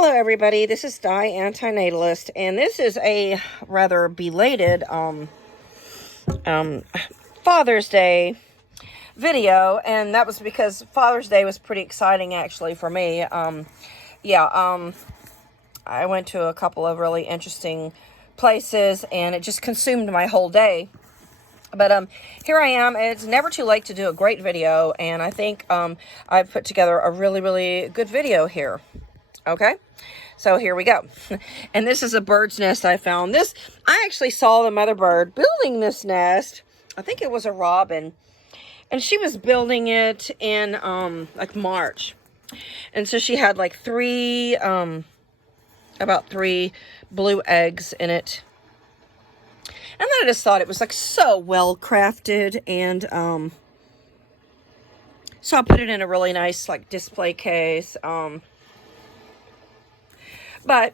Hello everybody, this is Di Antinatalist, and this is a rather belated Father's Day video, and that was because Father's Day was pretty exciting actually for me. I went to a couple of really interesting places, and it just consumed my whole day. But here I am. It's never too late to do a great video, and I think I've put together a really good video here. Okay, so here we go. And this is a bird's nest I found. I actually saw the mother bird building this nest. I think it was a robin, and she was building it in like March. And so she had like about three blue eggs in it. And then I just thought it was like so well crafted, and so I put it in a really nice like display case. But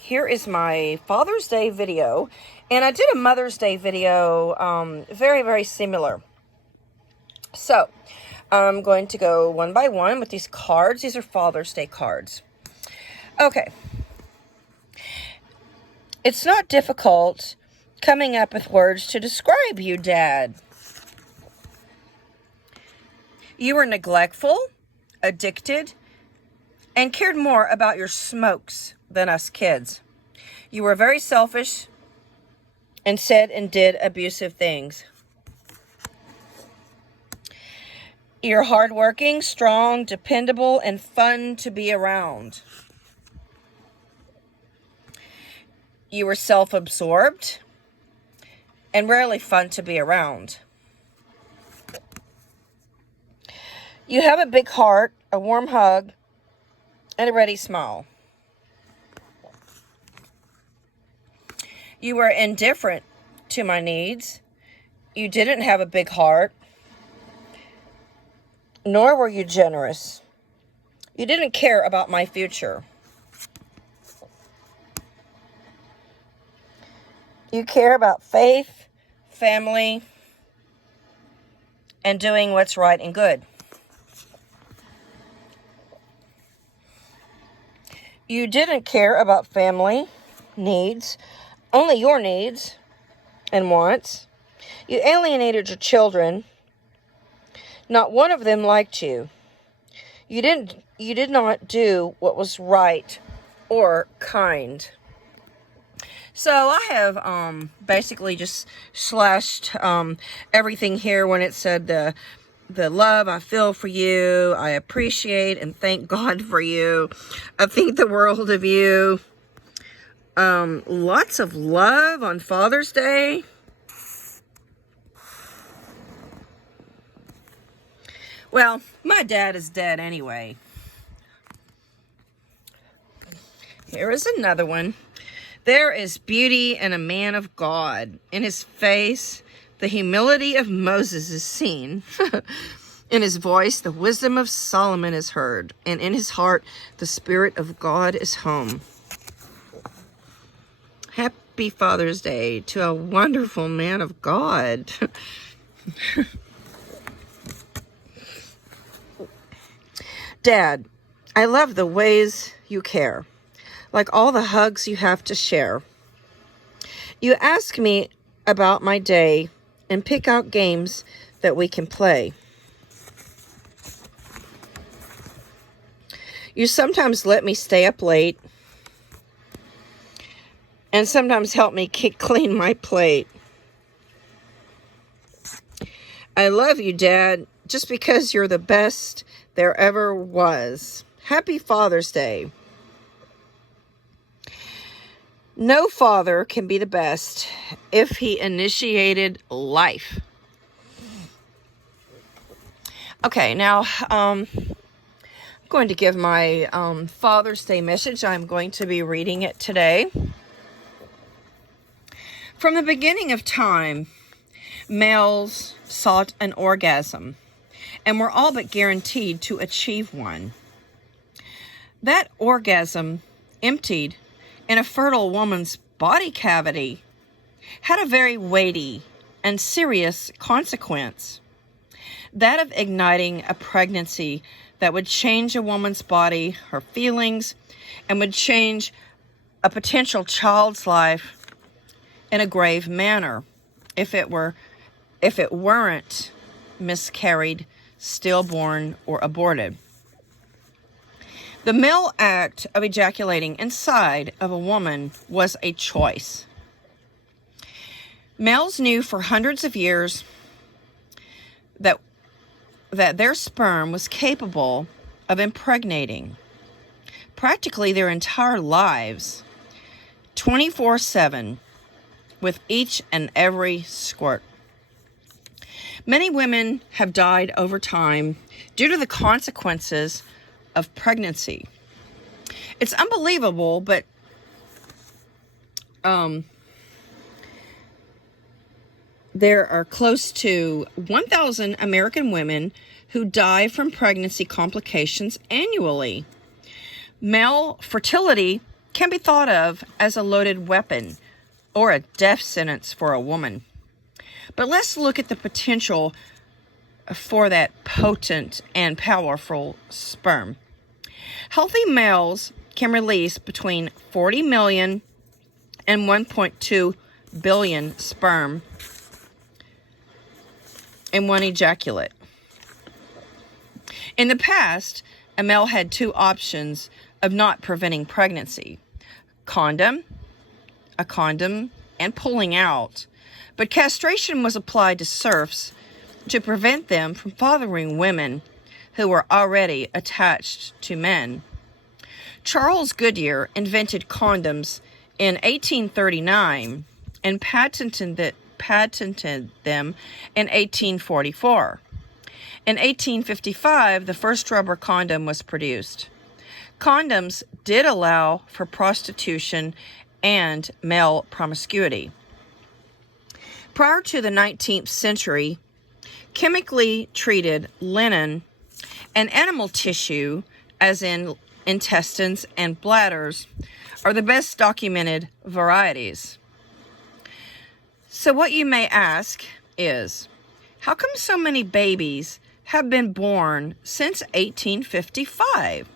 here is my Father's Day video, and I did a Mother's Day video, very similar. So I'm going to go one by one with these cards. These are Father's Day cards. Okay. It's not difficult coming up with words to describe you, Dad. You were neglectful, addicted, and cared more about your smokes than us kids. You were very selfish and said and did abusive things. You're hardworking, strong, dependable, and fun to be around. You were self-absorbed and rarely fun to be around. You have a big heart, a warm hug, and a ready smile. You were indifferent to my needs. You didn't have a big heart, nor were you generous. You didn't care about my future. You care about faith, family, and doing what's right and good. You didn't care about family needs, only your needs and wants. You alienated your children. Not one of them liked you. You did not do what was right or kind. So I have basically just slashed everything here when it said the love I feel for you, I appreciate and thank God for you, I think the world of you. Lots of love on Father's Day. Well, my dad is dead anyway. Here is another one. There is beauty in a man of God. In his face, the humility of Moses is seen. In his voice, the wisdom of Solomon is heard. And in his heart, the Spirit of God is home. Happy Father's Day to a wonderful man of God. Dad, I love the ways you care. Like all the hugs you have to share. You ask me about my day and pick out games that we can play. You sometimes let me stay up late and sometimes help me clean my plate. I love you, Dad, just because you're the best there ever was. Happy Father's Day. No father can be the best if he initiated life. Okay, now I'm going to give my Father's Day message. I'm going to be reading it today. From the beginning of time, males sought an orgasm and were all but guaranteed to achieve one. That orgasm emptied in a fertile woman's body cavity had a very weighty and serious consequence. that of igniting a pregnancy that would change a woman's body, her feelings, and would change a potential child's life in a grave manner if it weren't miscarried, stillborn, or aborted. The male act of ejaculating inside of a woman was a choice. Males knew for hundreds of years that their sperm was capable of impregnating practically their entire lives, 24/7, with each and every squirt. Many women have died over time due to the consequences of pregnancy. It's unbelievable, but there are close to 1,000 American women who die from pregnancy complications annually. Male fertility can be thought of as a loaded weapon or a death sentence for a woman. But let's look at the potential for that potent and powerful sperm. Healthy males can release between 40 million and 1.2 billion sperm in one ejaculate. In the past, a male had two options of not preventing pregnancy: a condom, and pulling out. But castration was applied to serfs to prevent them from fathering women who were already attached to men. Charles Goodyear invented condoms in 1839 and patented them in 1844. In 1855, the first rubber condom was produced. Condoms did allow for prostitution and male promiscuity. Prior to the 19th century, chemically treated linen and animal tissue, as in intestines and bladders, are the best documented varieties. So what you may ask is, how come so many babies have been born since 1855?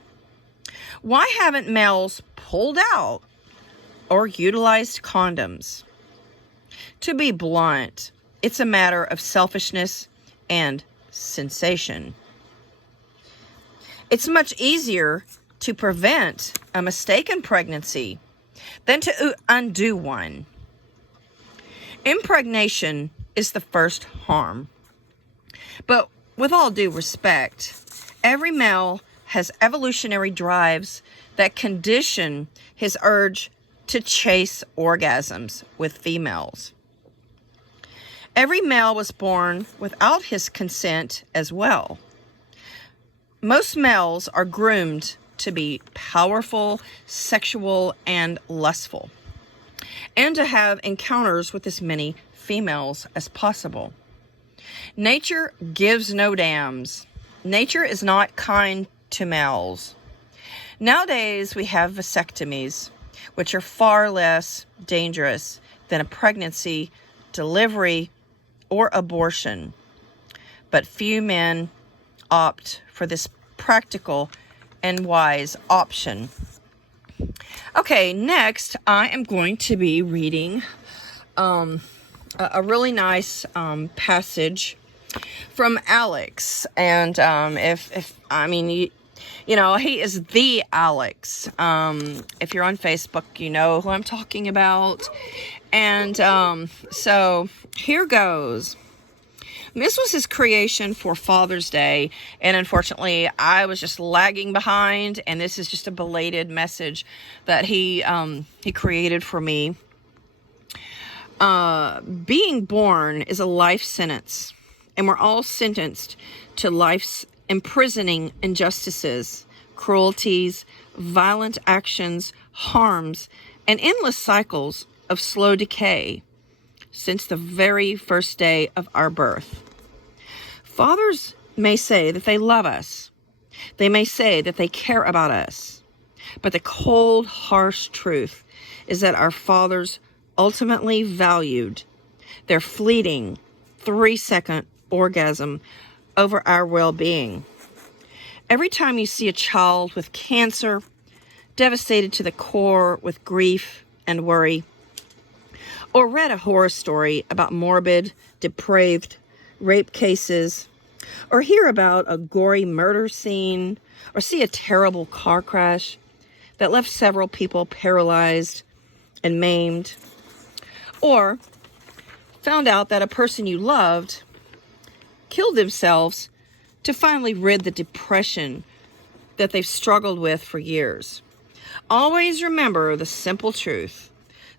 Why haven't males pulled out or utilized condoms? To be blunt, it's a matter of selfishness and sensation. It's much easier to prevent a mistaken pregnancy than to undo one. Impregnation is the first harm. But with all due respect, every male has evolutionary drives that condition his urge to chase orgasms with females. Every male was born without his consent as well. Most males are groomed to be powerful, sexual, and lustful, and to have encounters with as many females as possible. Nature gives no damns. Nature is not kind to males. Nowadays, we have vasectomies, which are far less dangerous than a pregnancy, delivery, or abortion. But few men opt for this practical and wise option. Okay, next I am going to be reading a really nice passage from Alex, and he is the Alex. If you're on Facebook, you know who I'm talking about. And so here goes. This was his creation for Father's Day, and unfortunately, I was just lagging behind, and this is just a belated message that he created for me. Being born is a life sentence, and we're all sentenced to life's imprisoning injustices, cruelties, violent actions, harms, and endless cycles of slow decay since the very first day of our birth. Fathers may say that they love us. They may say that they care about us. But the cold, harsh truth is that our fathers ultimately valued their fleeting 3-second orgasm over our well-being. Every time you see a child with cancer, devastated to the core with grief and worry, or read a horror story about morbid, depraved rape cases, or hear about a gory murder scene, or see a terrible car crash that left several people paralyzed and maimed, or found out that a person you loved killed themselves to finally rid the depression that they've struggled with for years. Always remember the simple truth.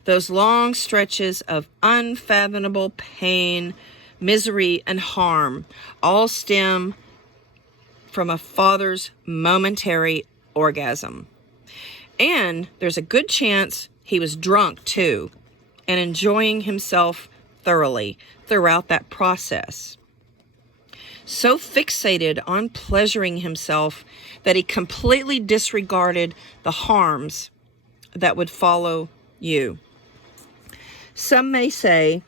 Those long stretches of unfathomable pain, misery, and harm all stem from a father's momentary orgasm. And there's a good chance he was drunk too, and enjoying himself thoroughly throughout that process. So fixated on pleasuring himself that he completely disregarded the harms that would follow you. Some may say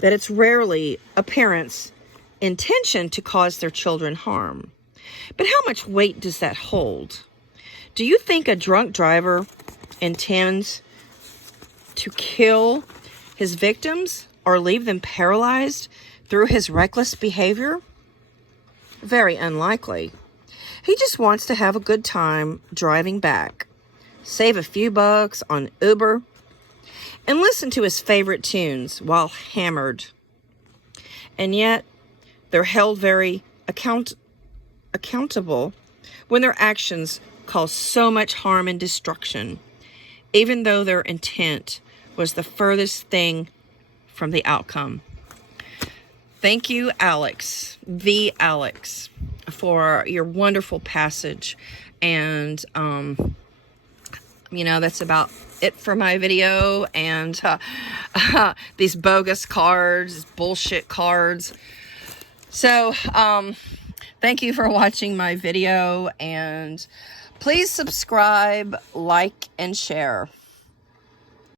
that it's rarely a parent's intention to cause their children harm. But how much weight does that hold? Do you think a drunk driver intends to kill his victims or leave them paralyzed through his reckless behavior? Very unlikely. He just wants to have a good time driving back, save a few bucks on Uber, and listen to his favorite tunes while hammered. And yet, they're held very accountable when their actions cause so much harm and destruction, even though their intent was the furthest thing from the outcome. Thank you, Alex, for your wonderful passage. And, that's about it for my video. And these bogus cards, bullshit cards. So, thank you for watching my video. And please subscribe, like, and share.